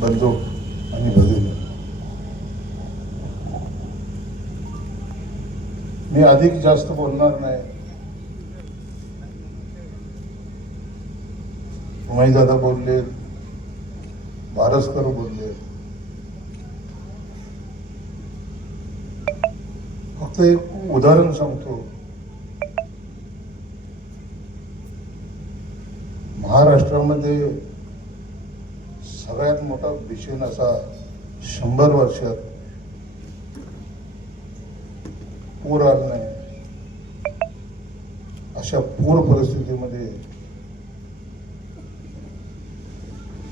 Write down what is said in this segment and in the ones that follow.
बंदूक आणि भगिनी. मी अधिक जास्त बोलणार नाही. उमाई दादा बोलले बारसकर बोलले. फक्त एक उदाहरण सांगतो. महाराष्ट्रामध्ये सगळ्यात मोठा भीषण असा शंभर वर्षात पूर आला नाही. अशा पूर परिस्थितीमध्ये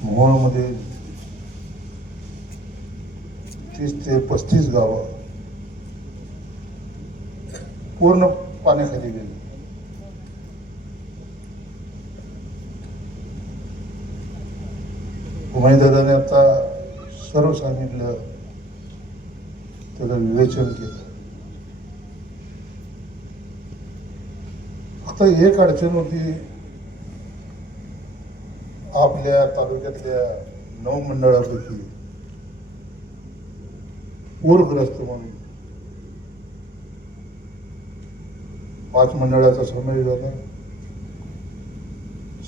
मोहोळमध्ये तीस ते पस्तीस गावं पूर्ण पाण्याखाली गेली. उमेदवाराने आता सर्व सांगितलं त्याचं विवेचन केलं. फक्त एक अडचण होती आपल्या तालुक्यातल्या नऊ मंडळापैकी पूरग्रस्त म्हणून पाच मंडळाचा समावेश झाला.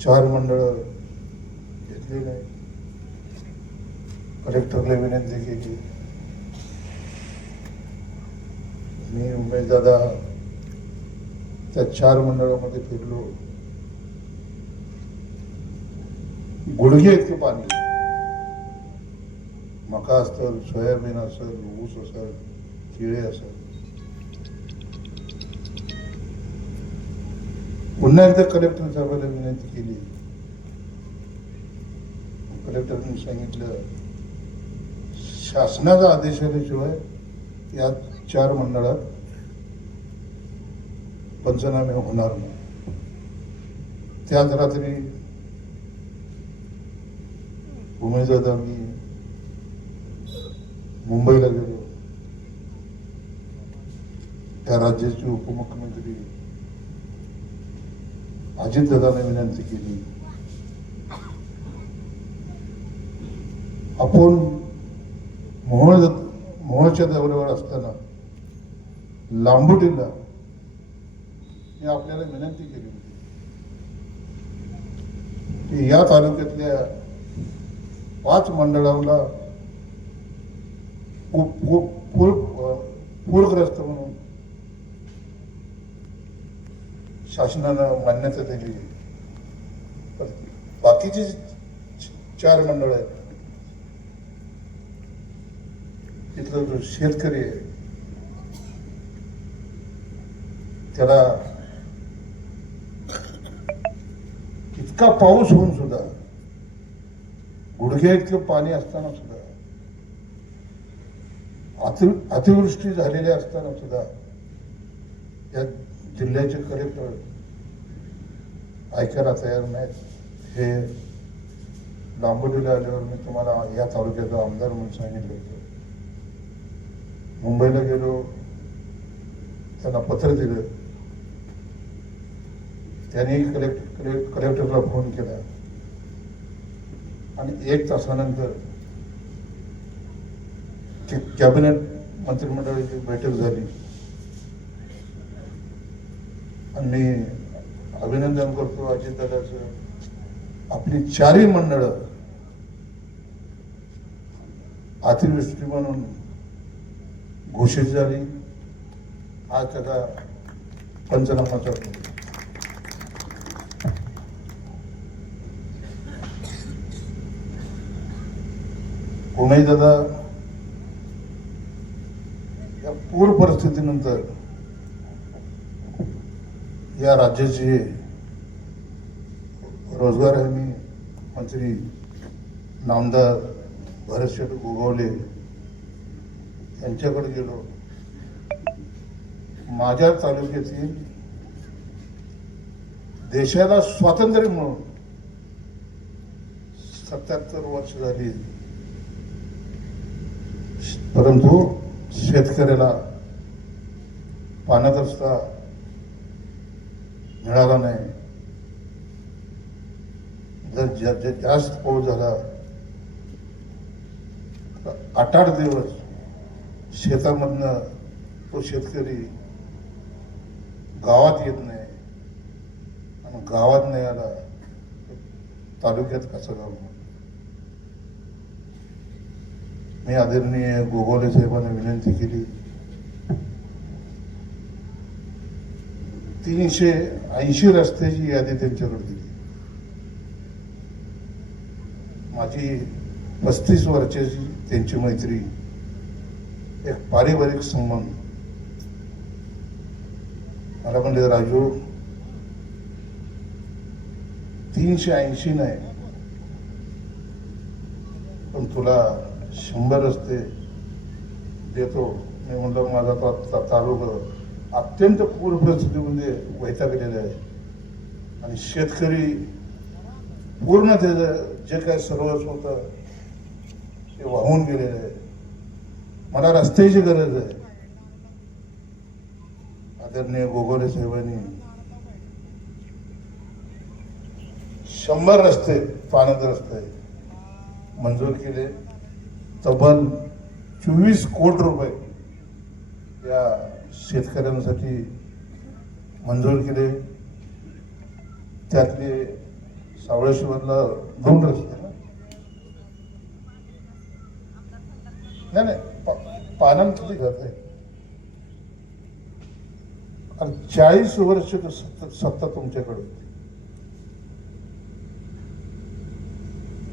चार मंडळ घेतले नाही. कलेक्टरला विनंती केली मी उमेश दादा त्या चार मंडळामध्ये फिरलो. गुडघे इतके पाणी. मका असेल सोयाबीन असेल ऊस असेल तिळे असेल. पुन्हा एकदा कलेक्टर साहेबांना विनंती केली. कलेक्टरने सांगितलं शासनाचा आदेश आल्याशिवाय या चार मंडळात पंचनामे होणार नाही. त्याच रात्री उमेदवार मी मुंबईला गेलो. त्या राज्याचे उपमुख्यमंत्री अजितदादाने विनंती केली. आपण मोहोळच्या दौऱ्यावर असताना लांबुटीला मी आपल्याला विनंती केली होती. की या तालुक्यातल्या पाच मंडळाला पूरग्रस्त म्हणून शासनानं मान्यता दिली. बाकीचे चार मंडळ आहेत. इथला जो शेतकरी आहे त्याला इतका पाऊस होऊन सुद्धा गुडघ्या इतकं पाणी असताना सुद्धा अति अतिवृष्टी झालेली असताना सुद्धा या जिल्ह्याचे कलेक्टर ऐकायला तयार नाहीत. हे लांबोलीला आल्यावर मी तुम्हाला या तालुक्याचा आमदार म्हणून सांगितलं होतं. मुंबईला गेलो त्यांना पत्र दिलं. त्यांनी कलेक्ट कलेक्टरला फोन केला. आणि एक तासानंतर कॅबिनेट मंत्रिमंडळाची बैठक झाली. आणि मी अभिनंदन करतो अजितदादाचं आपली चारही मंडळ अतिवृष्टी म्हणून घोषित झाली. आज त्याचा पंचनामा चालू दादा या पूर परिस्थितीनंतर या राज्याचे रोजगार हमी मंत्री नामदार भरतशेठ गोगावले यांच्याकडे गेलो. माझ्या तालुक्यातील देशाला स्वातंत्र्य म्हणून सत्याहत्तर वर्ष झाली. परंतु शेतकऱ्याला पाण्याचा रस्ता मिळाला नाही. जर जास्त पाऊस झाला आठ आठ दिवस शेतामधनं तो शेतकरी गावात येत नाही आणि गावात नाही आला तालुक्यात कसं गाव मी आदरणीय गोगोले साहेबांना विनंती केली. तीनशे ऐंशी रस्त्याची यादी त्यांच्याकडे दिली. माझी पस्तीस वर्षाची त्यांची मैत्री एक पारिवारिक संबंध. मला म्हणले राजू तीनशे ऐंशी नाही पण तुला शंभर रस्ते देतो. मी म्हणलं माझा तो तालुका अत्यंत पूर परिस्थितीमध्ये वैतागलेला आहे. आणि शेतकरी पूर्ण त्याचं जे काय सर्वस्व होतं ते वाहून गेलेलं आहे. मला रस्त्याची गरज आहे. आदरणीय गोगोले साहेबांनी शंभर रस्ते पाण्यात रस्ते मंजूर केले. तब्बल चोवीस कोटी रुपये या शेतकऱ्यांसाठी मंजूर केले. त्यातले सावळेश्वरला दोन रस्ते ना नाही नाही पा- पाण्यात आहे आणि चाळीस वर्ष सत्ता तुमच्याकडे होती.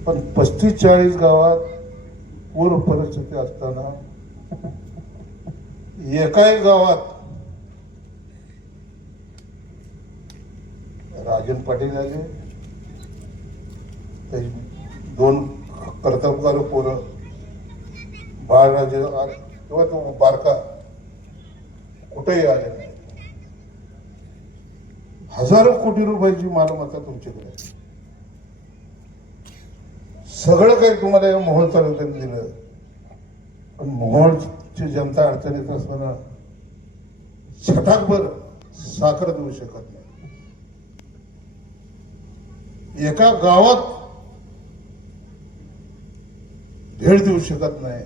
पण पस्तीस चाळीस गावात पूर परिस्थिती असताना एकाही गावात राजन पाटील आले. ते दोन कर्तबगार पोरं बाळराजे किंवा तो बारका कुठेही आले नाही. हजारो कोटी रुपयाची मालमत्ता तुमच्याकडे सगळं काही तुम्हाला या मोहोळ तालुक्यात दिलं. पण मोहोळची जनता अडचणीत असताना छटाकभर साखर देऊ शकत नाही. एका गावात भेट देऊ शकत नाही.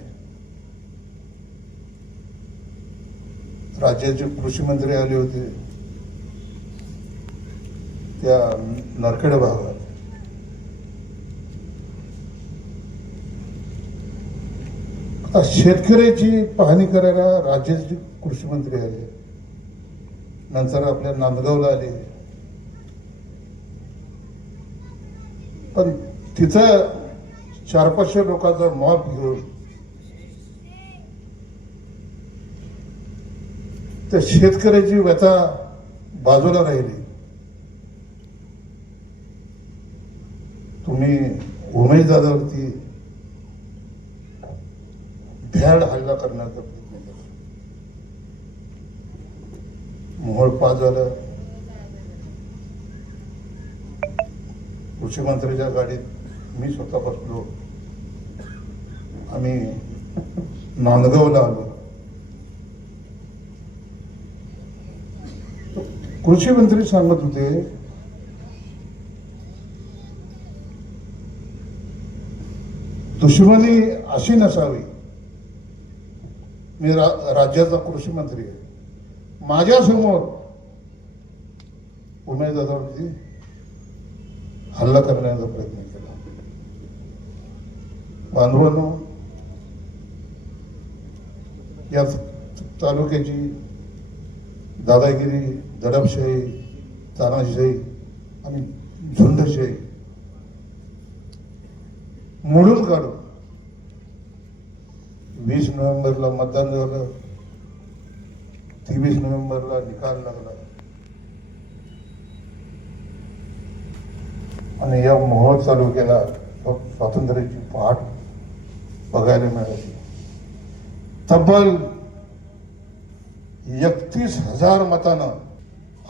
राज्याचे कृषी मंत्री आले होते. त्या नरखेड भागात आता शेतकऱ्याची पाहणी करायला राज्याचे कृषी मंत्री आले. नंतर आपल्या नांदगावला आले. पण तिथं चार पाचशे लोकांचा मॉब घेऊन त्या शेतकऱ्याची व्यथा बाजूला राहिली. तुम्ही उमेश दादावरती भ्याड हल्ला करण्याचा प्रयत्न केला. मोहळ पाच झालं. कृषी मंत्र्याच्या गाडीत मी स्वतः बसलो. आम्ही नांदगावला आलो. कृषी मंत्री सांगत होते दुश्मनी अशी नसावी. मी रा- राज्याचा कृषी मंत्री आहे माझ्यासमोर उमेदवारावरती हल्ला करण्याचा प्रयत्न केला. बांधवांनो या तालुक्याची दादागिरी दडपशाही तानाशाही आणि झुंडशाही मोडून काढू. वीस नोव्हेंबरला मतदान झालं. तेवीस नोव्हेंबरला निकाल लागला. आणि या मोहोळ तालुक्याला स्वातंत्र्याची पहाट बघायला मिळाली. तब्बल एकतीस हजार मतानं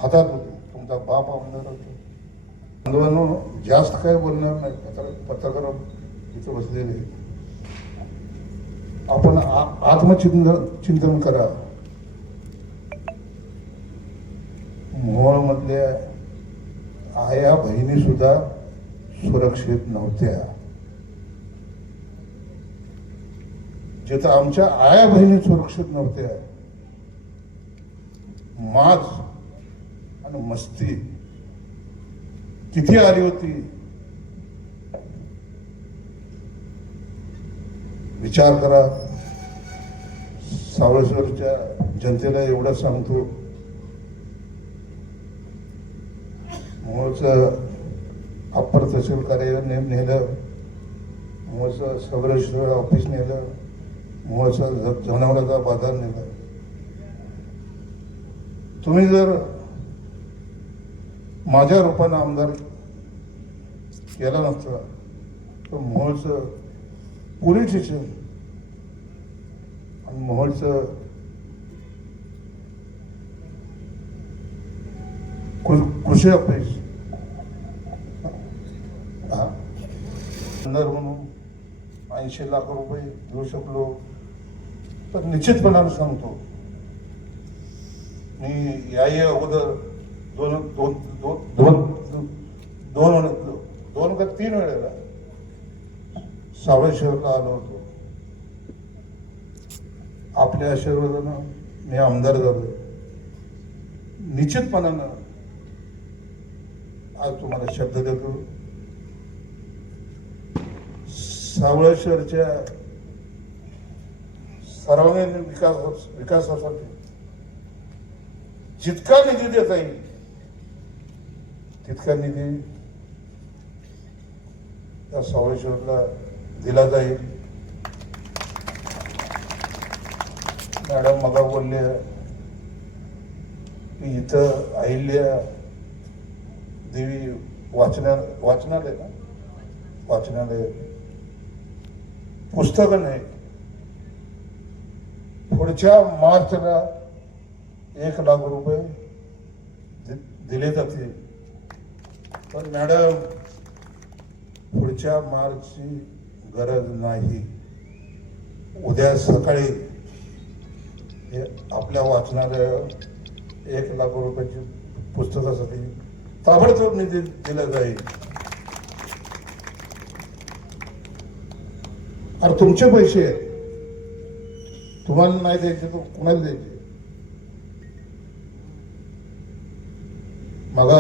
हातात होते तुमचा बाप आमदार होतो. बांधवांनो जास्त काय बोलणार नाही. पत्र पत्रकार इथं बसलेले आपण आ- आत्मचिंतन चिंतन करा. मोहोळमधल्या आया बहिणी सुद्धा सुरक्षित नव्हत्या. जिथं आमच्या आया बहिणी सुरक्षित नव्हत्या माज आणि मस्ती. किती आली होती? विचार करा. सावळेश्वरच्या जनतेला एवढं सांगतो. मूळचं अप्पर तहसील कार्यालय ने- नेलं. मूळचं सावळेश्वर ऑफिस नेलं. मूळचं जनावराचा जनावरांचा बाजार नेला. तुम्ही जर माझ्या रूपानं आमदार केला नसता. तर मोहोळचं पोलीस स्टेशन आणि मोहोळचं कृषी ऑफिस. आमदार म्हणून ऐंशी लाख रुपये देऊ शकलो. तर निश्चितपणाने सांगतो. मी याही अगोदर दोन दोन दोन दोन दोन दोन का तीन वेळेला सावळेश्वरला आलो होतो. आपल्या आशीर्वादानं मी आमदार झालो. निश्चितपणानं आज तुम्हाला शब्द देतो. सावळेश्वरच्या सर्वांगीण विकास विकासासाठी जितका निधी देता येईल तितका निधी त्या सावळेश्वरला दिला जाईल. मॅडम मला बोलले की इथं अहिल्या देवी वाचना वाचनालय ना? वाचनालय. पुस्तकं नाही पुढच्या मार्चला एक लाख रुपये दि- दिले जातील. पण मॅडम पुढच्या मार्चची गरज नाही. उद्या सकाळी हे आपल्या वाचणाऱ्या एक लाख रुपयाची पुस्तकासाठी ताबडतोब निधी दिला जाईल. अरे तुमचे पैसे आहेत. तुम्हाला नाही द्यायचे तर कुणाला द्यायचे? मला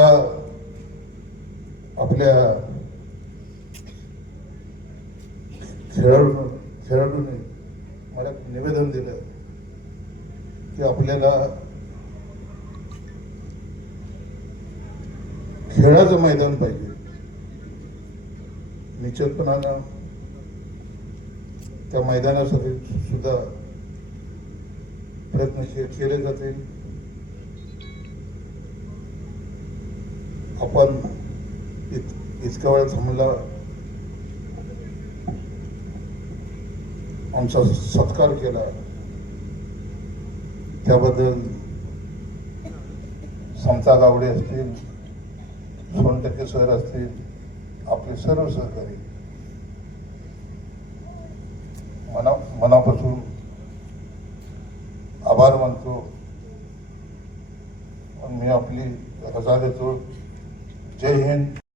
आपल्या खेळाडू खेळाडूने मला एक निवेदन दिलं की आपल्याला खेळाचं मैदान पाहिजे. निश्चितपणानं त्या मैदानासाठी सुद्धा प्रयत्न केले जातील आपण इत वेळ थांबला आमचा सत्कार केला. त्याबद्दल समता गावडे असतील सोनटके सर असतील आपले सर्व सहकारी. मना मनापासून